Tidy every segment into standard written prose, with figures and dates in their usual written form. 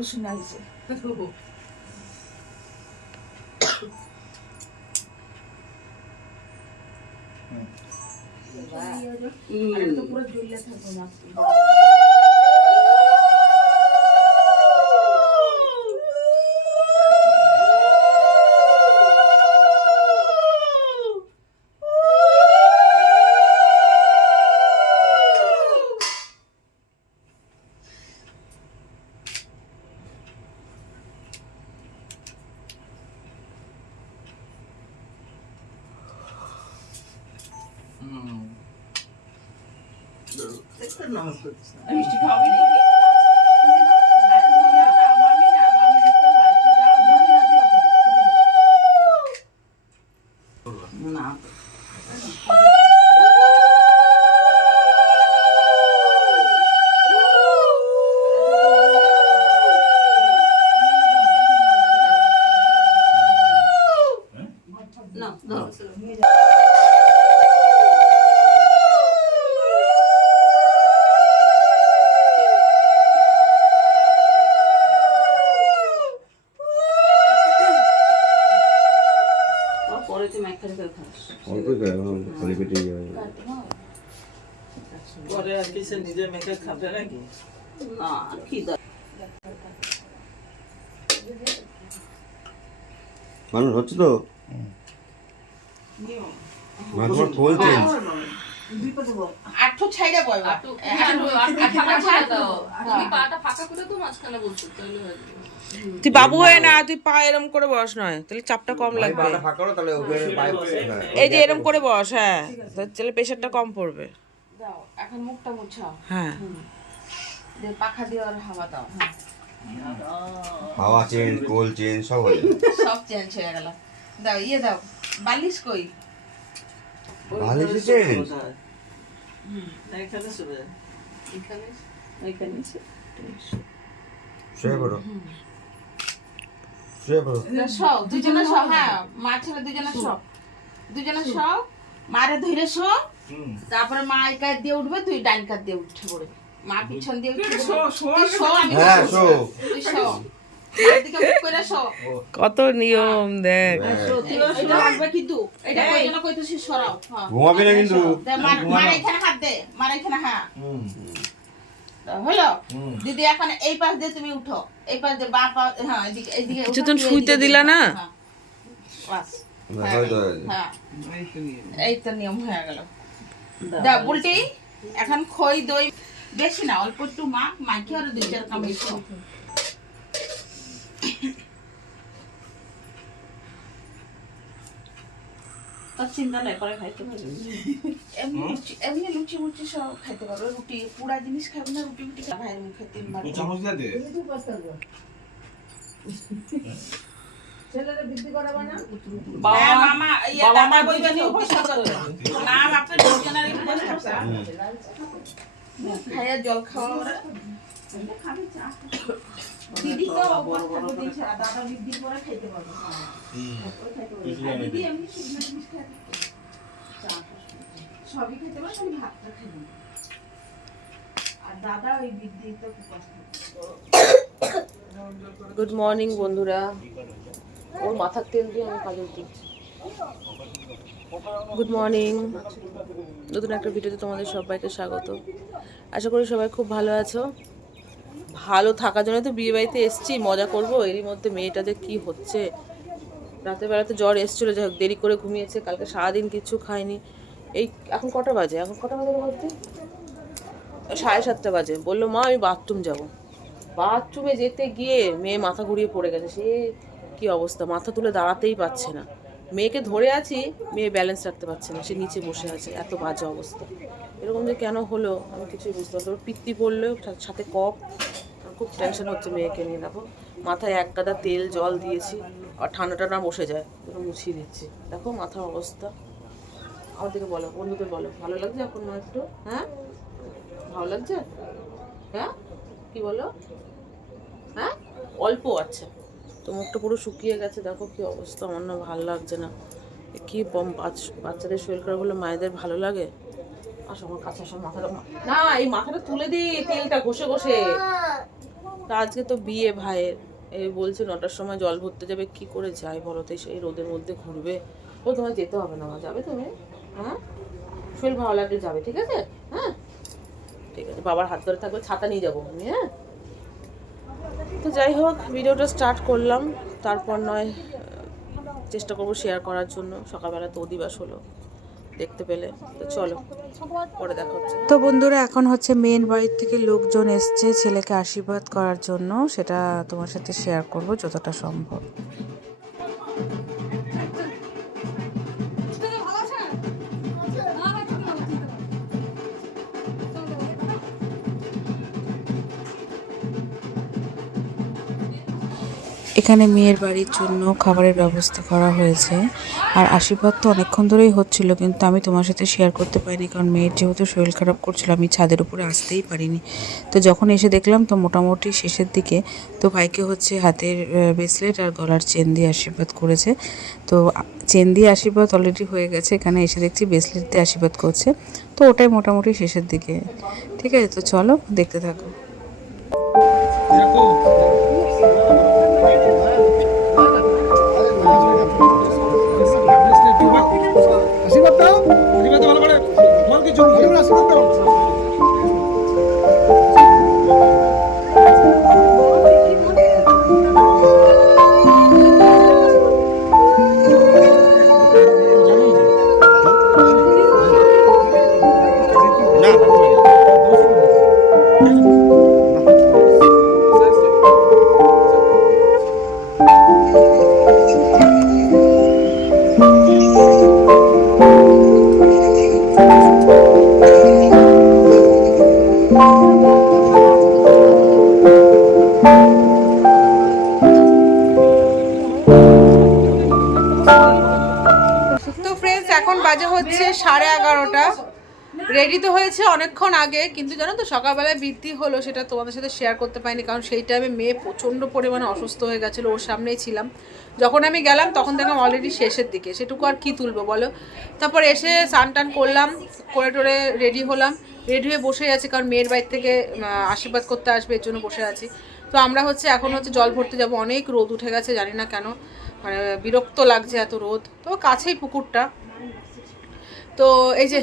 কথাগুলো শোনাইছে। তো পুরো জ্বলিয়ে থাকবো মাছ। মিষ্টি খাওয়াবি নাকি? না পরে আর কিছু নিজে মেখে খাবে নাকি? না কি মানুষ হচ্ছে তো মানুষ বলছেন আঠো ছাইড়া কয় তুই বাবু হয়ে না, তুই পা এরম করে বস, নয় তাহলে চাপটা কম লাগবে। এই যে এরম করে বস, হ্যাঁ তাহলে প্রেশারটা কম পড়বে। দাও এখন মুখটা মুছাও। হ্যাঁ দে পাখা দিয়ে আর হাওয়া দাও। হ্যাঁ হাওয়া চেঞ্জ, কোল চেঞ্জ সব হয়ে সব চেঞ্জ হয়ে গেল। দাও ইয়ে দাও, বালিশ কই? বালিশ চেঞ্জ এখানে শুবে, এখানে এখানে শুয়ে পড়ো, শুয়ে পড়ো। শো দুজনে শো। হ্যাঁ মা ছেলে দুজনে শো, দুজনে শো। মারে ধরে শো, তারপরে মা এই কাজ দিয়ে উঠবে, তুই ডান কাজ দিয়ে উঠে পড়বে। মা পিছন দিয়ে উঠে তুই শো, আমি হ্যাঁ শো তুই শো, এদিকে মুখ করে শো। কত নিয়ম দেখ। এটা লাগবে কিন্তু এটা কই জন্য কইতেছি সরাও। হ্যাঁ ঘুমাবি না কিন্তু মার এখানে হাত দে, মার এখানে। হ্যাঁ হলো দিদি। এখন এই পাশ দিয়ে তুমি উঠো, এই পাশ দিয়ে বা পা। হ্যাঁ এদিকে এদিকে কিছুক্ষণ শুইতে দিলা না? বাস হ্যাঁ এই তো নিয়ম হয়ে গেল। দাও উল্টি। এখন খই দই বেশি না, অল্প একটু মাখি আর 2-4 কামড় খাও। চিন্তা নাই করে খাইতে পারবে। এমনি লুচি মুচি সব খাইতে পারবে। রুটি পুরা জিনিস খাবে না, রুটি মুটি ভাইয়ের মুখে 3 বার। ছেলেরা বৃদ্ধি করাবে না বাবা মামা ইয়া দাদা বইবে নি উপস্থিত করবে না। আপনি দুজনের উপস্থিত খাইয়া জল খাওয়া ওরা খাবে চা। দিদি তো বড় দিন ছাড়া দাদা বৃদ্ধি করে খাইতে পারবে। হ্যাঁ দিদি এমনি শুকনো জিনিস খাইতে চা সবই খেতে পারে, খালি ভাতটা খাবে না। আর দাদা ওই বৃদ্ধি তো গুড মর্নিং বন্ধুরা। ওর মাথার তেল দিয়ে আমি কাজল দিচ্ছি। গুড মর্নিং, নতুন একটা ভিডিওতে তোমাদের সবাইকে স্বাগত। আশা করি সবাই খুব ভালো আছো। ভালো থাকার জন্য তো বিয়ে বাড়িতে এসছি, মজা করবো। এরই মধ্যে মেয়েটাদের কি হচ্ছে, রাতের বেলাতে জ্বর এসেছিলো, যাই হোক দেরি করে ঘুমিয়েছে, কালকে সারাদিন কিছু খায়নি। এই এখন কটা বাজে? এখন কটা বাজে বলতে 7:30 বাজে। বললো মা আমি বাথরুম যাব। বাথরুমে যেতে গিয়ে মেয়ে মাথা ঘুরিয়ে পড়ে গেছে। সে কি অবস্থা, মাথা তুলে দাঁড়াতেই পারছে না। মেয়েকে ধরে আছি, মেয়ে ব্যালেন্স রাখতে পারছে না, সে নিচে বসে আছে। এত বাজে অবস্থা। এরকম যে কেন হলো আমি কিছুই বুঝতে পারছি। ওর পিত্তি পড়লো, সাথে কফ। খুব টেনশন হচ্ছে মেয়েকে নিয়ে। দেখো মাথায় 1 গাদা তেল জল দিয়েছি, আর ঠান্ডাটা না বসে যায়, ওটা মুছিয়ে দিচ্ছি। দেখো মাথার অবস্থা। আমার দিকে বলো, বন্ধুদের বলো, ভালো লাগছে এখন না একটু? হ্যাঁ ভালো লাগছে? হ্যাঁ কি বলো? হ্যাঁ অল্প আছে তো, মুখটা পুরো শুকিয়ে গেছে। দেখো কি অবস্থা, আমার না ভালো লাগছে না। কি বাচ্চাদের শরীর খারাপ হলে মায়েদের ভালো লাগে? আসো আমার কাছে আসো, মাথাটা না এই মাথাটা তুলে দিই তেলটা ঘষে ঘষে। তা আজকে তো বিয়ে ভাইয়ের, এই বলছে 9টার সময় জল ভরতে যাবে, কি করে যায় বলো তো, সেই রোদের মধ্যে ঘুরবে। ও তোমার যেতে হবে না, মা যাবে তুমি? হ্যাঁ, শরীর ভালো লাগলে যাবে, ঠিক আছে? হ্যাঁ ঠিক আছে, বাবার হাত ধরে থাকবে, ছাতা নিয়ে যাবো আমি। হ্যাঁ, তো যাই হোক, ভিডিওটা স্টার্ট করলাম, তারপর নয় চেষ্টা করবো শেয়ার করার জন্য। সকালবেলা তো অধিবাস হলো দেখতে পেলে, তো চলো পরে দেখা হচ্ছে। তো বন্ধুরা, এখন হচ্ছে মেন বাড়ির থেকে লোকজন এসছে ছেলেকে আশীর্বাদ করার জন্য, সেটা তোমার সাথে শেয়ার করব যতটা সম্ভব। এখানে মেয়ের বাড়ির জন্য খাবারের ব্যবস্থা করা হয়েছে, আর আশীর্বাদ তো অনেকক্ষণ ধরেই হচ্ছিল, কিন্তু আমি তোমার সাথে শেয়ার করতে পারিনি, কারণ মেয়ের যেহেতু শরীর খারাপ করছিল, আমি ছাদের উপরে আসতেই পারিনি। তো যখন এসে দেখলাম তো মোটামুটি শেষের দিকে, তো ভাইকে হচ্ছে হাতের ব্রেসলেট আর গলার চেন দিয়ে আশীর্বাদ করেছে। তো চেন দিয়ে আশীর্বাদ অলরেডি হয়ে গেছে, এখানে এসে দেখছি ব্রেসলেট দিয়ে আশীর্বাদ করছে, তো ওটাই মোটামুটি শেষের দিকে। ঠিক আছে, তো চলো দেখতে থাকো। আশীর্বাদ দাও, আশীর্বাদ ভালো করে বল, কিছু আশীর্বাদ দাও। তো ফ্রেন্ডস, এখন বাজে হচ্ছে 11:30। রেডি তো হয়েছে অনেকক্ষণ আগে, কিন্তু জানো তো সকালবেলায় বৃদ্ধি হলো, সেটা তোমাদের সাথে শেয়ার করতে পারিনি, কারণ সেই টাইমে মেয়ে প্রচণ্ড পরিমাণে অসুস্থ হয়ে গেছিলো, ওর সামনেই ছিলাম। যখন আমি গেলাম তখন দেখলাম অলরেডি শেষের দিকে, সেটুকু আর কি তুলবো বলো। তারপর এসে স্নান টান করলাম, করে টোরে রেডি হলাম, রেডি হয়ে বসে আছি, কারণ মেয়ের বাড়ি থেকে আশীর্বাদ করতে আসবে, এর জন্য বসে আছি। তো আমরা হচ্ছে এখন হচ্ছে জল ভরতে যাব, অনেক রোদ উঠে গেছে, জানি না কেন, মানে বিরক্ত লাগছে এত রোদ। তো কাছেই পুকুরটা। তো এই যে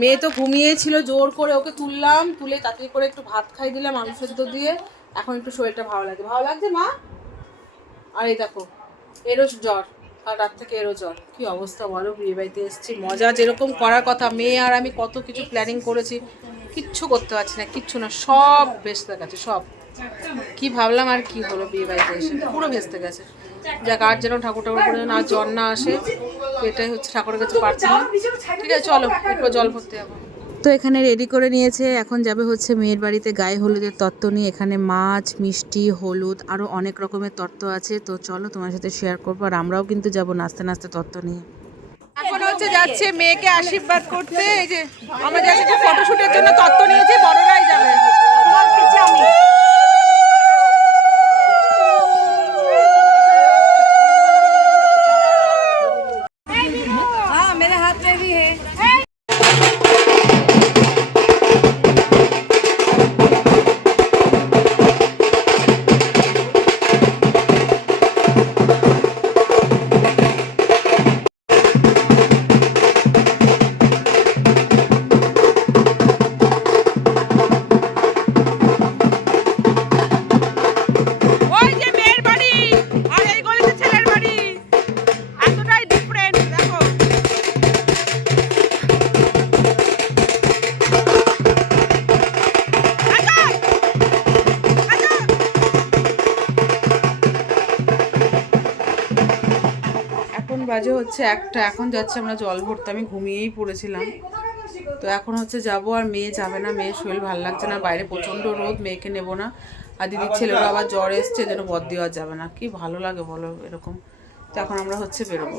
মেয়ে তো ঘুমিয়েছিল, জোর করে ওকে তুললাম, তুলে তাড়াতাড়ি করে একটু ভাত খাই দিলাম আলু সেদ্ধ দিয়ে, এখন একটু শরীরটা ভালো লাগছে মা। আর এই দেখো, এরও জ্বর, কাল রাত থেকে এরও জ্বর। কি অবস্থা বলো, বিয়ে বাড়িতে এসেছি, মজা যেরকম করার কথা, মেয়ে আর আমি কত কিছু প্ল্যানিং করেছি, কিচ্ছু করতে পারছি না, কিচ্ছু না, সব ভেস্তে গেছে, সব কি ভাবলাম আর কি হলো, বিয়ে বাড়িতে এসে পুরো ভেস্তে গেছে। যাক, আর যেন ঠাকুর করে যেন আর জ্বর না আসে, এটাই হচ্ছে ঠাকুরের কাছে পারছি না। ঠিক আছে, চলো একটু জল ভরতে যাবো। তো এখানে রেডি করে নিয়েছে, এখন যাবে হচ্ছে মেয়ের বাড়িতে গায়ে হলুদের তত্ত্ব নিয়ে। এখানে মাছ, মিষ্টি, হলুদ, আরও অনেক রকমের তত্ত্ব আছে, তো চলো তোমার সাথে শেয়ার করবো। আর আমরাও কিন্তু যাবো নাচতে নাচতে তত্ত্ব নিয়ে। এখন হচ্ছে যাচ্ছে মেয়েকে আশীর্বাদ করতে। এই যে আমরা যাচ্ছি ফটোশুটের জন্য, তত্ত্ব নিয়েছি, বড়রাই যাবে। বাজে হচ্ছে 1টা, এখন যাচ্ছে আমরা জল ভরতে। আমি ঘুমিয়েই পড়েছিলাম, তো এখন হচ্ছে যাব, আর মেয়ে যাবে না, মেয়ের শরীর ভালো লাগছে না, বাইরে প্রচণ্ড রোদ, মেয়েকে নেব না। আর দিদির ছেলেরও আবার জ্বর এসছে, যেন বদ দেওয়া যাবে না, কি ভালো লাগে বলো এরকম। তো এখন আমরা হচ্ছে বেরোবো।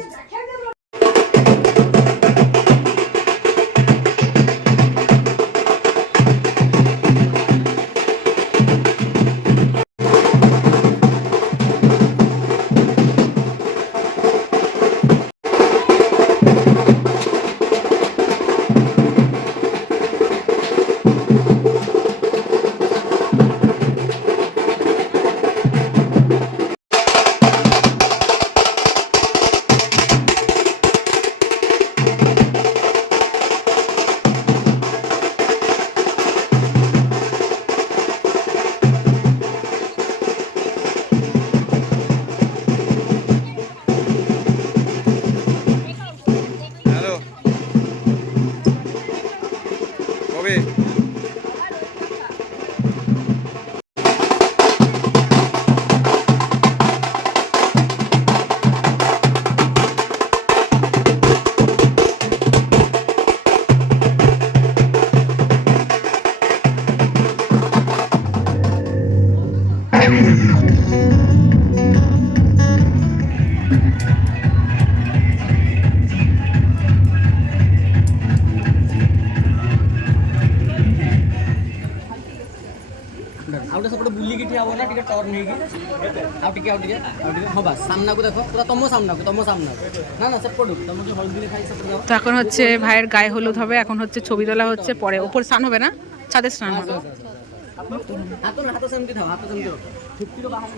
কবে? ଆଉ ସେପଟେ ବୁଲିକି ଠିଆ ହବ ନା ଟିକେ ଟର୍ନ ହେଇକି ଆଉ ଟିକେ ହଁ ବାସ୍ ସାମ୍ନାକୁ ଦେଖ ପୁରା ତମ ସାମ୍ନାକୁ ନା ନା ସେପଟୁ ତମେ ଯୋଉ ହଳଦୀ ଖାଇ ସେପଟେ যাও। তো এখন হচ্ছে ভাইয়ের গায়ে হলুদ হবে, এখন হচ্ছে ছবি তোলা হচ্ছে, পরে ওপর স্নান হবে না, ছাদে স্নান হবে। হাত সেমতি থাও, হাত সেমতি রাখো। 50 বাহার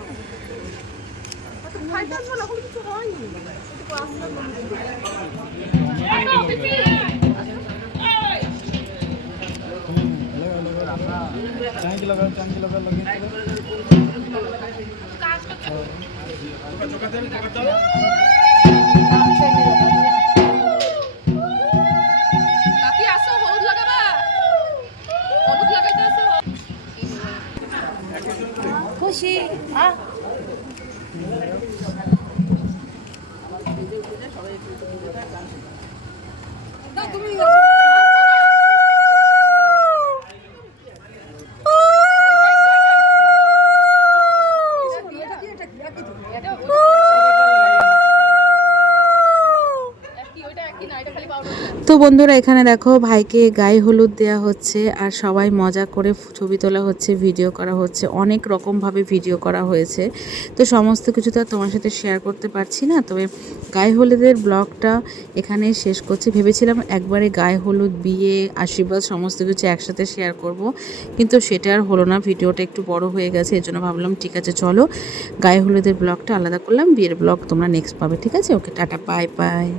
তো বন্ধুরা এখানে দেখো ভাইকে গায়ে হলুদ দেওয়া হচ্ছে আর সবাই মজা করে ছবি তোলা হচ্ছে, ভিডিও করা হচ্ছে, অনেক রকমভাবে ভিডিও করা হয়েছে। তো সমস্ত কিছু তো আর তোমার সাথে শেয়ার করতে পারছি না, তবে গায়ে হলুদের ব্লগটা এখানে শেষ করছি। ভেবেছিলাম একবারে গায়ে হলুদ, বিয়ে, আশীর্বাদ সমস্ত কিছু একসাথে শেয়ার করব, কিন্তু সেটা আর হলো না, ভিডিওটা একটু বড় হয়ে গেছে। এর জন্য ভাবলাম ঠিক আছে চলো গায়ে হলুদের ব্লগটা আলাদা করলাম, বিয়ের ব্লগ তোমরা নেক্সট পাবে। ঠিক আছে, ওকে টাটা, বাই বাই।